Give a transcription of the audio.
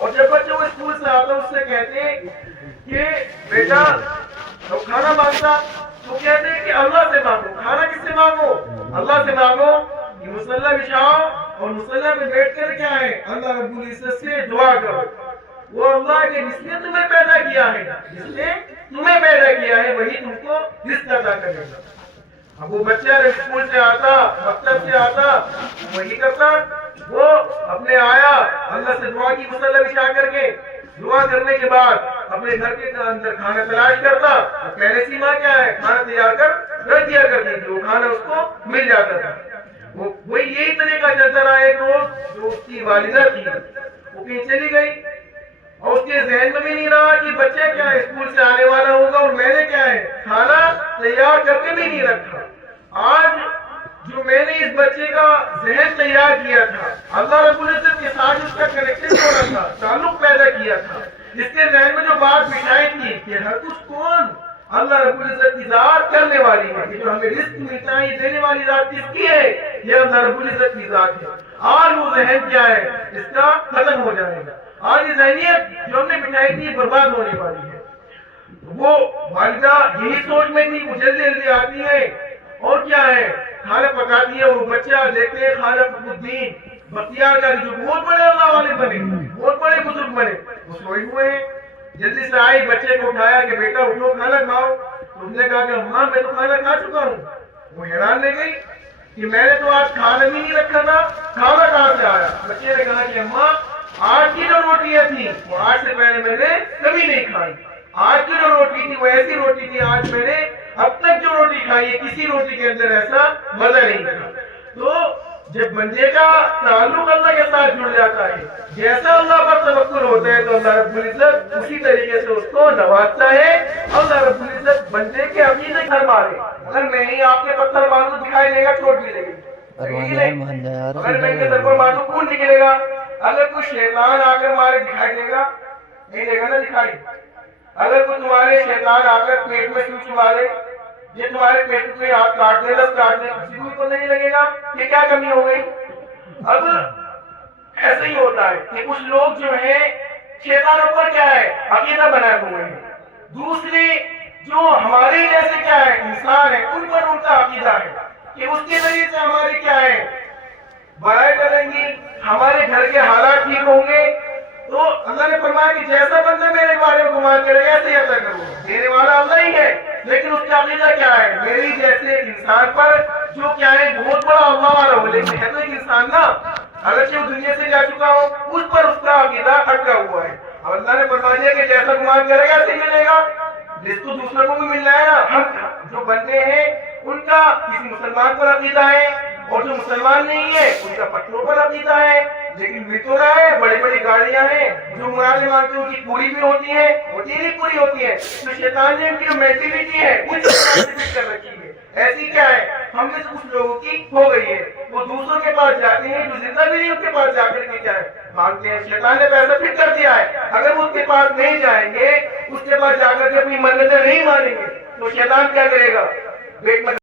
اور جب بچے وہ اسکول سے آتا اس سے کہتے ہیں کہ بیٹا کھانا مانگتا تو کہتے ہیں کہ اللہ سے مانگو. کھانا کس سے مانگو؟ اللہ سے مانگو. کہ مصلی بچھاؤ اور مصلی پہ بیٹھ کر کیا ہے اللہ رب العزت سے دعا کرو. وہ اللہ کے جس نے تمہیں پیدا کیا ہے، جس نے تمہیں پیدا کیا ہے وہی تم کو رزق عطا کرے گا. اب وہ بچہ اسکول سے آتا، مکتب سے آتا، وہی کرتا. وہ اپنے آیا اللہ سے دعا کی مصلی بچھا کر کے، دعا کرنے کے بعد اپنے گھر کے اندر کھانا تلاش کرتا. پہلے سیما کیا ہے کھانا تیار کر رکھ دیا کرتی تھی، وہ کھانا اس کو مل جاتا تھا. وہی یہی طریقہ چلتا رہا. ایک روز جو اس کی والدہ تھی وہ کہیں چلی گئی اور اس کے ذہن میں بھی نہیں رہا کہ بچہ کیا ہے اسکول سے آنے والا ہوگا اور میں نے کیا ہے کھانا تیار کر کے بھی نہیں رکھا. آج جو میں نے اس بچے کا ذہن تیار کیا تھا، اللہ رب العزت کے ساتھ اس کا کنیکشن ہو رہا تھا، تعلق پیدا کیا تھا، اس کے ذہن میں جو بات بٹھائی تھی کہ ہر کچھ کون اللہ رب العزت کی ذات کرنے والی ہے، کہ جو ہمیں رزق ملتا ہے یہ دینے والی ذات کس کی ہے؟ یہ اللہ رب العزت کی ذات ہے. آج وہ ذہن کیا ہے اس کا ختم ہو جائے گا. آج یہ ذہنیت جو ہم نے بٹھائی تھی برباد ہونے والی ہے. وہ والدہ یہی سوچ میں تھی، وہ جلدی جلدی آتی ہے اور کیا ہے کھانا پکاتی ہے. وہ بچہ دیکھتے ہیں خواجہ فخر الدین بختیار کا جو بہت بڑے اللہ والے بنے، بہت بڑے بزرگ بنے، وہ سوئے ہوئے ہیں. جلدی سے آئی، بچے کو اٹھایا کہ بیٹا اٹھو کھانا کھاؤ. تو اس نے کہا کہ اماں میں تو کھانا کھا چکا ہوں. وہ حیران رہ گئی کہ میں نے تو آج کھانا بھی نہیں رکھا تھا، کھانا کہاں سے آیا؟ بچے نے کہا کہ اماں آج کی جو روٹیاں تھی وہ آج سے پہلے میں نے کبھی نہیں کھائی. آج کی جو روٹی تھی وہ ایسی روٹی تھی آج میں نے اب تک جو روٹی کھائی ہے کسی روٹی کے اندر ایسا مزہ نہیں تھا. تو جب بندے کا تعلق اللہ کے ساتھ جڑ جاتا ہے، جیسا اللہ پر توکل ہوتا ہے تو اللہ رب العزت اسی طریقے سے اس کو نوازتا ہے. اللہ رب العزت بندے کے عقیدے گھر مارے. اگر میں ہی آپ کے پتھر ماروں دکھائی دے گا چوٹ ملے گی. اگر میں کے سر پر ماروں خون نکلے گا. اگر کوئی شیطان آ کر مارے دکھائی دے گا؟ نہیں دے گا نا دکھائی. اگر کوئی تمہارے شیطان آ کر پیٹ میں سوچ مارے، یہ تمہارے پیٹ میں ہاتھ کاٹنے لگ کاٹنے کسی کو نہیں لگے گا یہ کیا کمی ہو گئی؟ اب ایسا ہی ہوتا ہے کہ کچھ لوگ جو ہیں شیطانوں پر کیا ہے عقیدہ بنائے ہوئے ہیں. دوسرے جو ہمارے جیسے کیا ہے انسان ہے ان پر ان کا عقیدہ ہے کہ اس کے ذریعے سے ہماری کیا ہے بڑائی کریں گی، ہمارے گھر کے حالات ٹھیک ہوں گے. تو اللہ نے فرمایا کہ جیسا بندہ میرے بارے میں گمان کرے گا ایسے ایسا کروں. دینے والا اللہ ہی ہے لیکن اس کا عقیدہ کیا ہے میری جیسے انسان پر جو کیا ہے بہت بڑا اللہ والا ہو، لیکن ہے تو ایک انسان نا، اگرچہ وہ دنیا سے جا چکا ہو اس پر اس کا عقیدہ اٹکا ہوا ہے. اور اللہ نے فرمایا کہ جیسا گمان کرے گا ایسے ملے گا. جس کو دوسروں کو بھی مل رہا ہے نا، ہم جو بندے ہیں ان کا کسی مسلمان پر عقیدہ ہے اور جو مسلمان نہیں ہے ان کا پٹھوں پر عقیدہ ہے. لیکن مل تو رہا ہے، بڑی بڑی گاڑیاں ہیں جو مرادیں مانگتے ہیں ان کی پوری بھی ہوتی ہے، ہوتی نہیں پوری ہوتی ہے. تو شیطان نے ان کی جو مینٹلٹی ہے اس سے فٹ کر رکھی ہے. ایسی کیا ہے ہم میں سے کچھ لوگوں کی ہو گئی ہے، وہ دوسروں کے پاس جاتے ہیں جو زندہ بھی نہیں ان کے پاس جا کر کے کیا ہے مانگتے ہیں. شیطان نے پیسہ فٹ کر دیا ہے، اگر وہ اس کے پاس نہیں جائیں گے، اس کے پاس جا کر کے اپنی منتیں نہیں مانیں گے تو شیطان کیا کرے گا؟